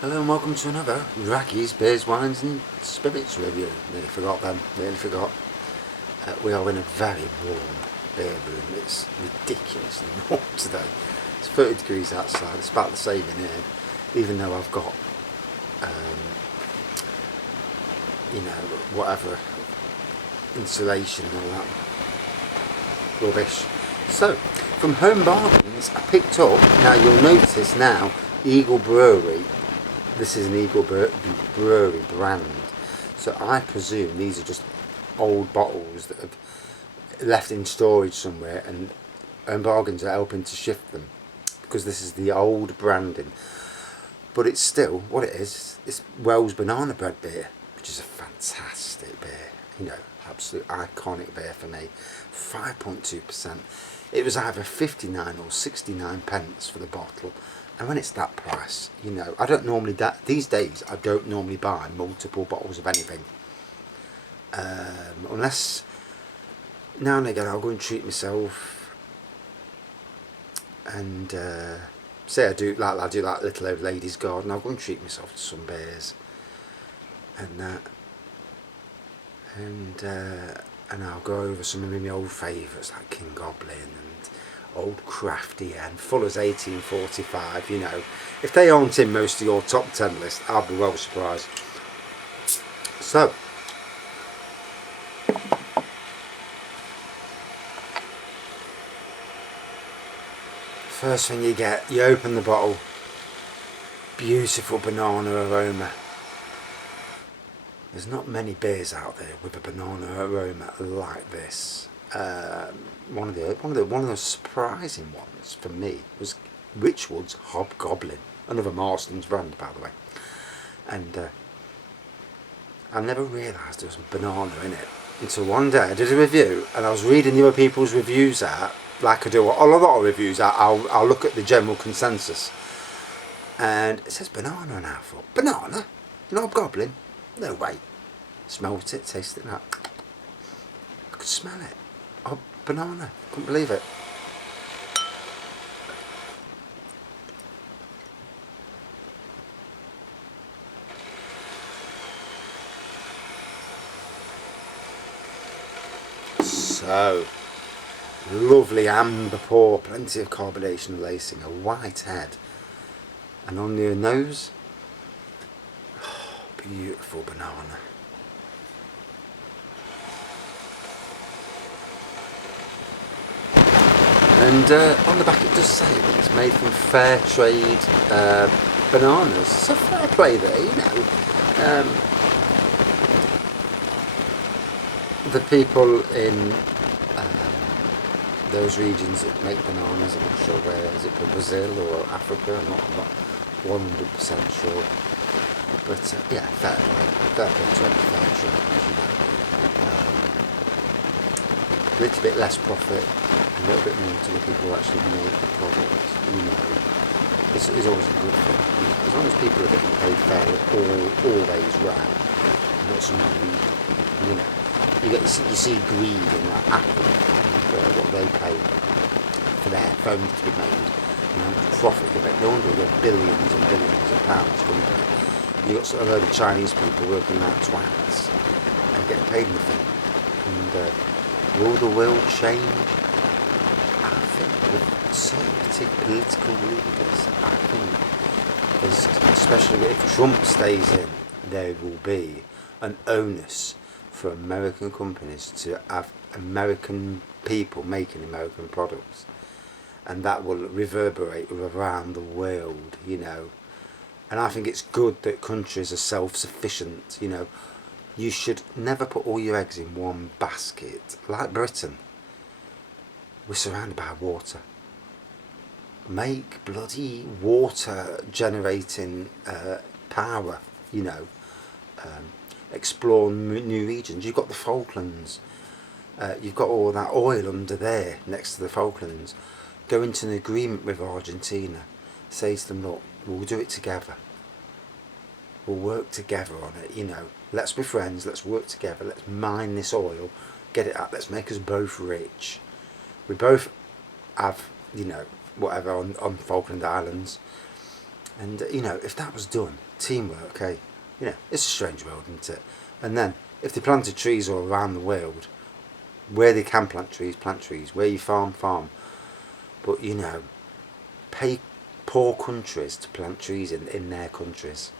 Hello and welcome to another Raggy's Beers, Wines and Spirits review. Nearly forgot them, nearly forgot. We are in a very warm beer room. It's ridiculously warm today. It's 30 degrees outside, it's about the same in here, even though I've got, whatever, insulation and all that rubbish. So, from Home Bargains, I picked up, now you'll notice now, Eagle Brewery. This is an Eagle Brewery brand, so I presume these are just old bottles that have left in storage somewhere, and Home Bargains are helping to shift them because this is the old branding. But it's still what it is. It's Wells Banana Bread beer, which is a fantastic beer. Absolute iconic beer for me. 5.2%. It was either 59 or 69 pence for the bottle. And when it's that price, I don't normally, these days, I don't normally buy multiple bottles of anything. Unless now and again I'll go and treat myself. And say I do like Little Old Lady's Garden, I'll go and treat myself to some beers. And that. And I'll go over some of my old favourites like King Goblin and Old Crafty and Fuller's 1845. If they aren't in most of your top 10 list, I'll be well surprised. So, first thing you get, you open the bottle, beautiful banana aroma. There's not many beers out there with a banana aroma like this. One of the surprising ones for me was Richwood's Hobgoblin, another Marstons brand, by the way. And I never realised there was banana in it until one day I did a review and I was reading the other people's reviews out, like I do a lot of reviews. I'll look at the general consensus, and it says banana, and I thought, banana, Hobgoblin. No way. Smelt it, tasted it, I could smell it. Oh, banana. Couldn't believe it. So, lovely amber pour, plenty of carbonation and lacing, a white head. And on your nose, beautiful banana. And on the back it does say that it's made from fair trade bananas. So fair play there, The people in those regions that make bananas, I'm not sure where, is it Brazil or Africa? I'm not 100% sure. But yeah, fair play to any fair trade, a little bit less profit, a little bit more to the people who actually make the product. This is always a good thing. As long as people are getting paid fairly always round, not some greed. You see greed in that Apple, what they pay for their phones to be made, and how much profit they make. No wonder they get billions and billions of pounds company. You got a load of Chinese people working like twats and getting paid nothing. And will the world change? I think with certain political leaders, I think, especially if Trump stays in, there will be an onus for American companies to have American people making American products, and that will reverberate around the world, And I think it's good that countries are self-sufficient, You should never put all your eggs in one basket. Like Britain, we're surrounded by water. Make bloody water generating power, Explore new regions. You've got the Falklands. You've got all that oil under there next to the Falklands. Go into an agreement with Argentina. Say to them, look, we'll do it together. We'll work together on it, Let's be friends, let's work together, let's mine this oil, get it up, let's make us both rich. We both have, whatever on Falkland Islands. And if that was done, teamwork, hey, it's a strange world, isn't it? And then if they planted trees all around the world, where they can plant trees, where you farm. But pay poor countries to plant trees in their countries.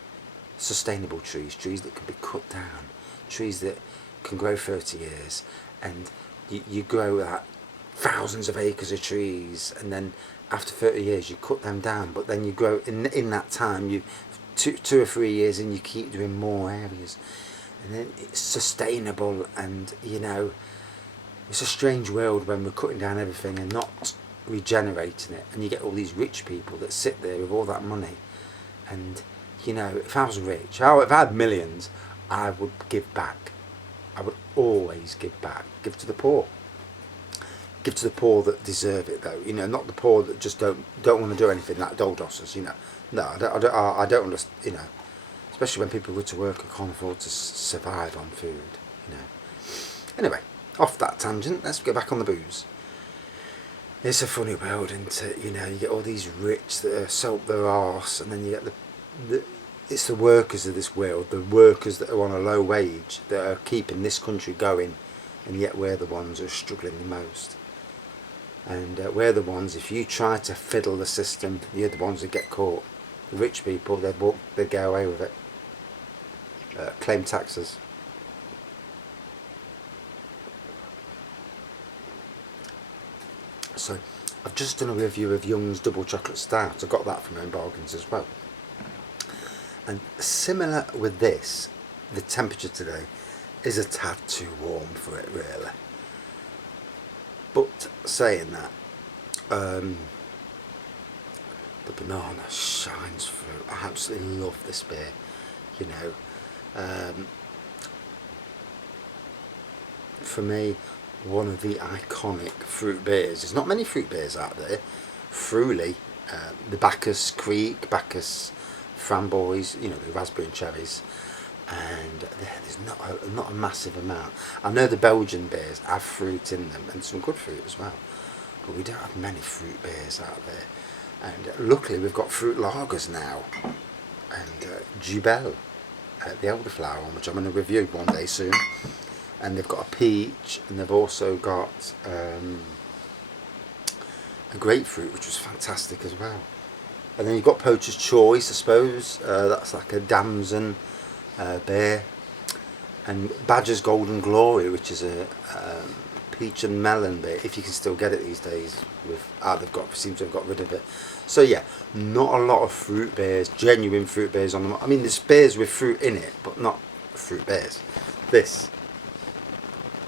Sustainable trees that can be cut down, trees that can grow 30 years, and you grow that thousands of acres of trees, and then after 30 years you cut them down, but then you grow in that time, you 2 or 3 years, and you keep doing more areas, and then it's sustainable. And it's a strange world when we're cutting down everything and not regenerating it, and you get all these rich people that sit there with all that money. And if I was rich, if I had millions, I would give back. I would always give back. Give to the poor. Give to the poor that deserve it, though. Not the poor that just don't want to do anything, like doldosses. No, I don't understand. Especially when people go to work and can't afford to survive on food. Anyway, off that tangent. Let's get back on the booze. It's a funny world, isn't it? You get all these rich that are so up their arse, and then you get it's the workers of this world, the workers that are on a low wage, that are keeping this country going, and yet we're the ones who are struggling the most. And we're the ones, if you try to fiddle the system, you're the ones that get caught. The rich people, they'd get away with it. Claim taxes. So I've just done a review of Young's Double Chocolate Stout. I got that from Own Bargains as well. And similar with this, the temperature today is a tad too warm for it, really. But saying that, the banana shines through. I absolutely love this beer. For me, one of the iconic fruit beers. There's not many fruit beers out there. Fruly, the Bacchus Creek, Bacchus Framboys, the raspberry and cherries, and there's not a massive amount. I know the Belgian beers have fruit in them, and some good fruit as well, but we don't have many fruit beers out there. And luckily we've got fruit lagers now, and Jubel, the elderflower one, which I'm going to review one day soon. And they've got a peach, and they've also got a grapefruit, which was fantastic as well. And then you've got Poacher's Choice, I suppose. That's like a damson beer. And Badger's Golden Glory, which is a peach and melon beer, if you can still get it these days. Seem to have got rid of it. So yeah, not a lot of fruit beers, genuine fruit beers on them. I mean, there's beers with fruit in it, but not fruit beers. This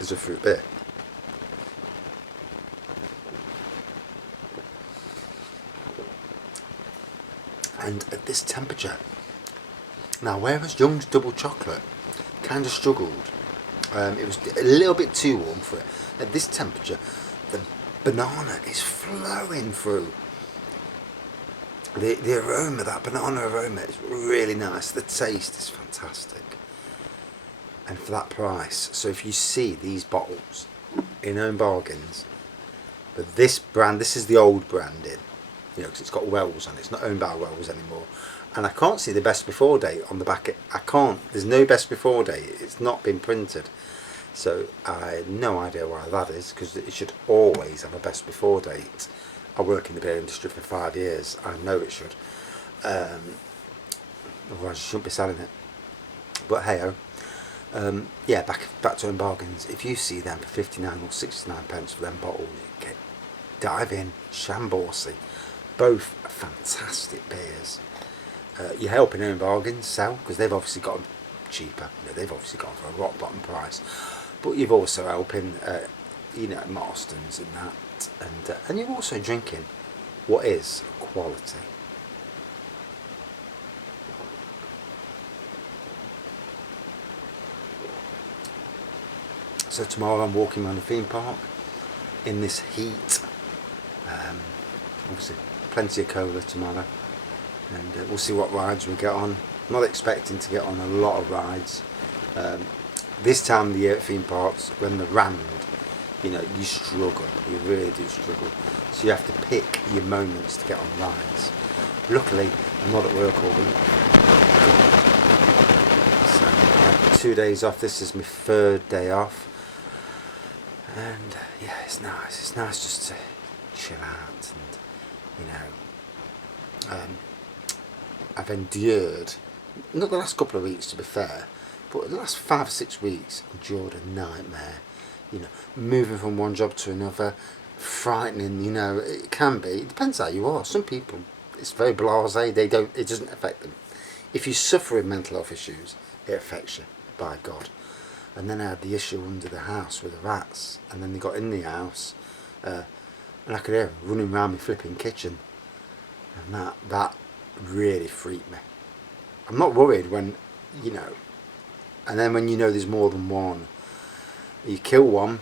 is a fruit beer. And at this temperature, now whereas Young's Double Chocolate kind of struggled, it was a little bit too warm for it. At this temperature, the banana is flowing through. The aroma, that banana aroma, is really nice. The taste is fantastic. And for that price, so if you see these bottles in Own Bargains, but this brand, this is the old branding, because it's got Wells on it. It's not owned by Wells anymore. And I can't see the best before date on the back. There's no best before date. It's not been printed. So I have no idea why that is, because it should always have a best before date. I work in the beer industry for 5 years. I know it should. Otherwise you shouldn't be selling it. But hey-ho. Yeah, back to Own Bargains. If you see them for 59 or 69 pence for them bottles, you get dive in, Shamborsy. Both fantastic beers. You're helping Own Bargains sell, because they've obviously got them cheaper. They've obviously gone for a rock bottom price. But you've also helping, Marstons and that, and you're also drinking what is quality. So tomorrow I'm walking around the theme park in this heat. Obviously plenty of cola tomorrow, and we'll see what rides we get on. I'm not expecting to get on a lot of rides. This time of the year at theme parks, when they're rammed, you struggle. You really do struggle. So you have to pick your moments to get on rides. Luckily, I'm not at work all week. So I had 2 days off. This is my 3rd day off. And yeah, it's nice. It's nice just to chill out and, I've endured, not the last couple of weeks to be fair, but the last 5 or 6 weeks endured a nightmare. Moving from one job to another, frightening. It can be. It depends how you are. Some people, it's very blasé. It doesn't affect them. If you suffer with mental health issues, it affects you. By God. And then I had the issue under the house with the rats, and then they got in the house, and I could hear them running around my flipping kitchen, and that really freaked me. I'm not worried when, and then when there's more than one, you kill one,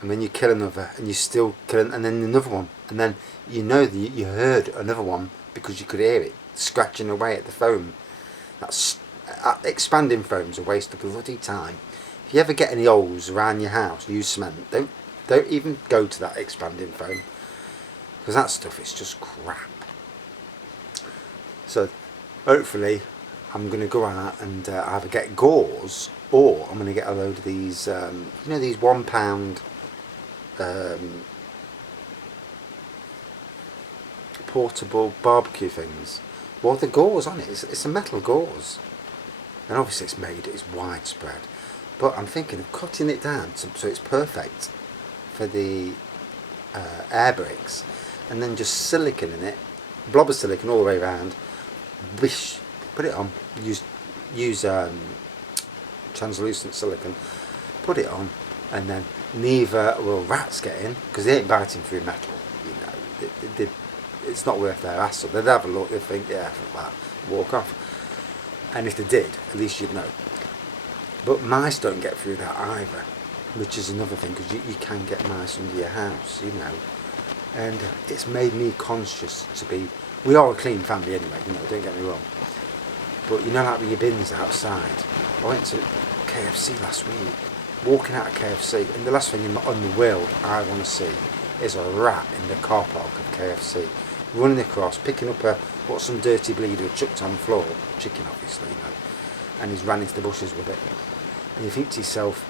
and then you kill another, and you still kill, and then another one, and then that you heard another one because you could hear it scratching away at the foam. That's expanding foam's a waste of bloody time. If you ever get any holes around your house, use cement. Don't even go to that expanding foam, because that stuff is just crap. So hopefully I'm going to go out and either get gauze, or I'm going to get a load of these, these £1 portable barbecue things. Well, the gauze on it, it's a metal gauze, and obviously it's widespread. But I'm thinking of cutting it down so it's perfect for the air bricks, and then just silicon in it, blob of silicon all the way around. Wish, put it on. Use translucent silicon. Put it on, and then neither will rats get in, because they ain't biting through metal. It's not worth their hassle. They'd have a look. They'd think, yeah, fuck that, walk off. And if they did, at least you'd know. But mice don't get through that either, which is another thing, because you can get mice under your house, And it's made me conscious to be. We are a clean family anyway, don't get me wrong. But like with your bins outside. I went to KFC last week, walking out of KFC, and the last thing on the world I want to see is a rat in the car park of KFC, running across, picking up some dirty bleeder chucked on the floor, chicken obviously, and he's ran into the bushes with it. And you think to yourself,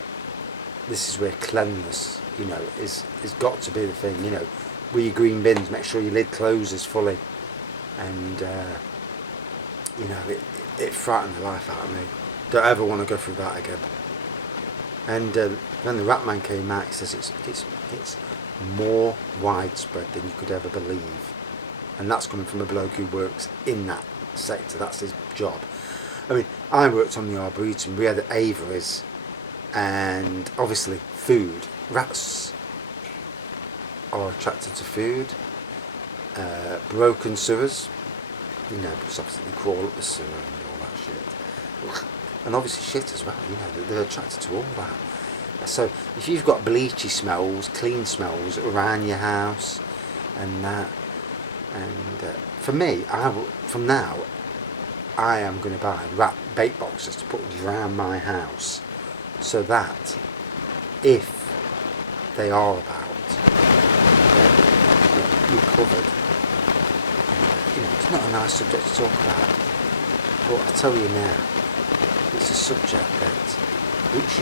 this is where cleanliness, is got to be the thing, with your green bins, make sure your lid closes fully. And it frightened the life out of me. Don't ever want to go through that again. And when the rat man came out, he says it's more widespread than you could ever believe, and that's coming from a bloke who works in that sector. That's his job. I mean, I worked on the Arboretum. We had the aviaries, and obviously food. Rats are attracted to food. Broken sewers, because obviously they crawl up the sewer and all that shit. And obviously shit as well, they're attracted to all that. So if you've got bleachy smells, clean smells around your house and that, and for me, from now, I am going to buy rat bait boxes to put around my house, so that if they are about, you're covered. It's not a nice subject to talk about, but I tell you now, it's a subject that once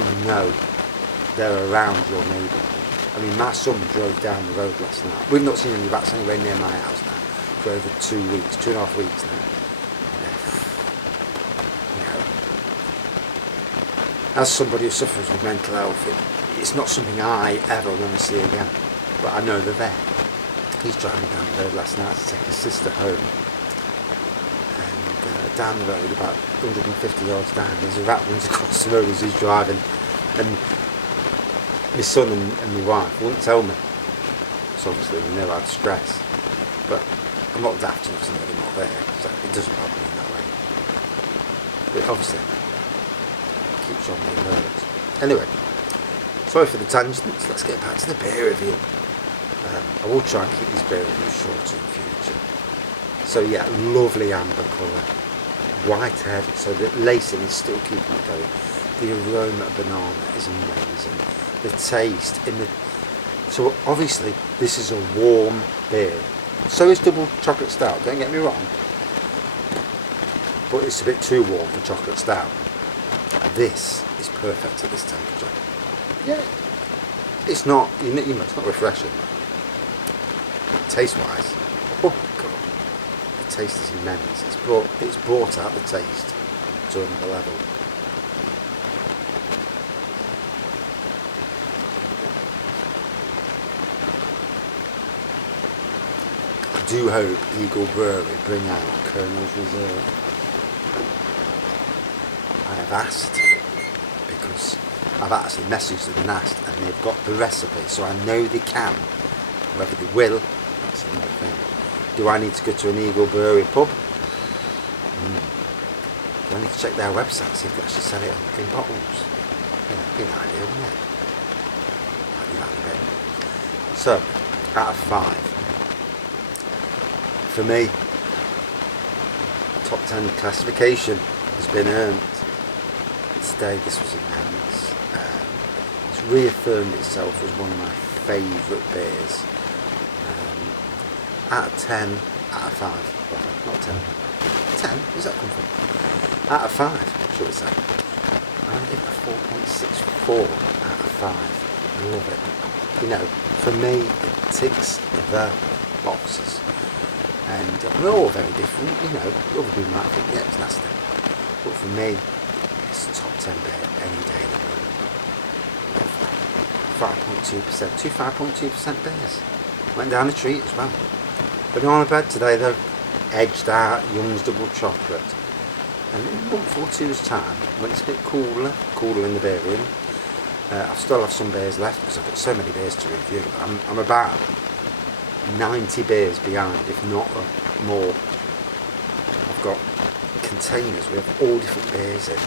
they're around your neighbourhood. I mean, my son drove down the road last night. We've not seen any rats anywhere near my house now for over 2 weeks, 2.5 weeks now. As somebody who suffers with mental health, it's not something I ever want to see again, but I know they're there. He's driving down the road last night to take his sister home, and down the road, about 150 yards down, there's a rat runs across the road as he's driving, and my son and my wife wouldn't tell me, so obviously they know how to stress, but I'm not daft enough to know they're not there, so it doesn't bother me in that way, but obviously keeps you on the alert. Anyway, sorry for the tangents, let's get back to the beer review. I will try and keep these beer reviews shorter in the future. So yeah, lovely amber colour, white head, so the lacing is still keeping it going. The aroma of banana is amazing. The taste so obviously this is a warm beer. So is double chocolate stout, don't get me wrong. but it's a bit too warm for chocolate stout. This is perfect at this temperature. Yeah, it's not, it's not refreshing. Taste wise, oh god, the taste is immense. It's brought out the taste to another level. I do hope Eagle Brewery bring out Colonel's Reserve. I have asked, because I've actually messaged them and asked, and they've got the recipe, so I know they can. Whether they will, that's another thing. Do I need to go to an Eagle Brewery pub? Do I need to check their website, see if they actually sell it in bottles? That'd be an idea, wouldn't it? I'll do that in a bit. So, out of 5. For me, top 10 classification has been earned. Today this was immense. It's reaffirmed itself as one of my favourite beers. Out of 10, out of 5, well, not 10. 10? Where's that come from? Out of 5, should we say. I give it a 4.64 out of 5. I love it. For me, it ticks the boxes. And we're all very different, other people might think, yeah, it's nasty. But for me, it's a top 10 beer any day of the week. 5.2%, 5.2% beers. Went down a treat as well. Banana bread today though, edged out Young's double chocolate. And in a month or two's time, when it's a bit cooler in the beer room, I still have some beers left because I've got so many beers to review. I'm about 90 beers behind, if not more. I've got containers with all different beers in,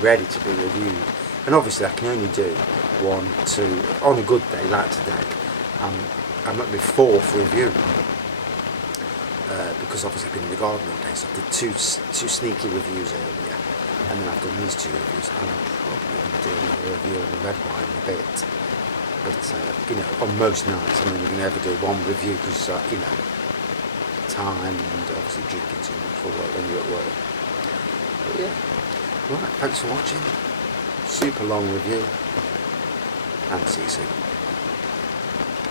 ready to be reviewed. And obviously I can only do 1, 2, on a good day like today. I'm at my 4th review. Because obviously I've been in the garden all day, so I did two sneaky reviews earlier, and then I've done these 2 reviews, and I'm probably going to do another review of the red wine in a bit. But on most nights I'm only going to ever do 1 review because time and obviously drinking too much for work when you're at work. But yeah, right, thanks for watching. Super long review, and see you soon.